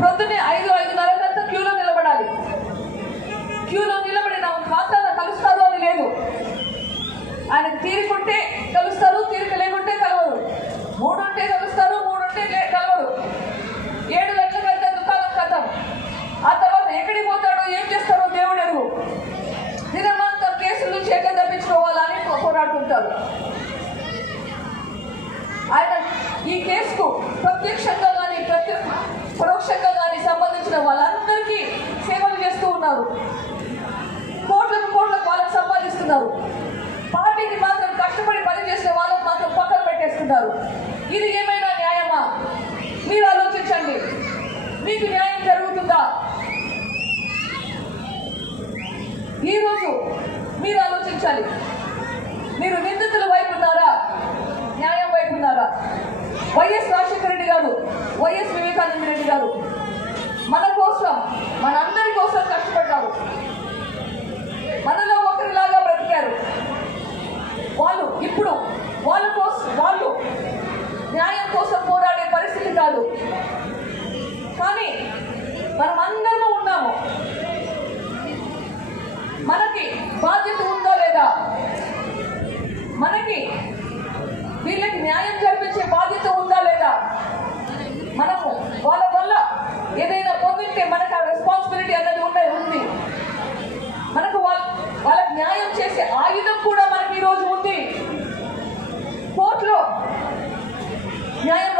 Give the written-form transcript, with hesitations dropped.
ప్రొద్దునే 5-5:30 క్యూలో నిలబడాలి. క్యూలో నిలబడి నా ఖాతాలో కలుస్తారు అని లేదు. ఆయన తీరుకుంటే కలుస్తారు, తీరిక లేకుంటే కలవరు. 3 ఉంటే కలుస్తారు, 3 ఉంటే కలవరు. 7 గంటలకైతే దుకాణం కథం. ఆ తర్వాత ఎక్కడికి పోతాడో ఏం చేస్తారో దేవుడు ఎరుగు. దినమంతా కేసుల నుంచి ఎక్కడ తప్పించుకోవాలని పోరాడుతుంటారు. ఆయన ఈ కేసుకు ప్రత్యక్షంగా కానీ పరోక్షంగా కానీ సంబంధించిన వాళ్ళందరికీ సేవలు చేస్తూ ఉన్నారు. కోట్లకు వాళ్ళకు సంపాదిస్తున్నారు. పార్టీకి మాత్రం కష్టపడి పనిచేసే వాళ్ళకు మాత్రం పక్కన పెట్టేస్తున్నారు. ఇది ఏమైనా న్యాయమా? మీరు ఆలోచించండి. మీకు న్యాయం జరుగుతుందా? ఈరోజు మీరు ఆలోచించాలి. మీరు నిందితుల వైపు ఉన్నారా, న్యాయం వైపు ఉన్నారా? వైఎస్ రాజశేఖర రెడ్డి గారు, వైఎస్ వివేకానంద రెడ్డి గారు మన కోసం, మనందరి కోసం కష్టపడ్డారు. మనలో ఒకరిలాగా బ్రతికారు. ఇప్పుడు వాళ్ళు న్యాయం కోసం పోరాడే పరిస్థితి కాదు. కానీ మనం అందరము ఉన్నాము. మనకి బాధ్యత ఉందా లేదా? మనకి వీళ్ళకి న్యాయం జరిపించే బాధ్యత ఉందా లేదా? మనము వాళ్ళ వల్ల ఏదైనా పొందింటే మనకు ఆ రెస్పాన్సిబిలిటీ అన్నది ఉంది. మనకు వాళ్ళకి న్యాయం చేసే ఆయుధం కూడా మనకి ఈరోజు ఉంది. కోర్టులో న్యాయం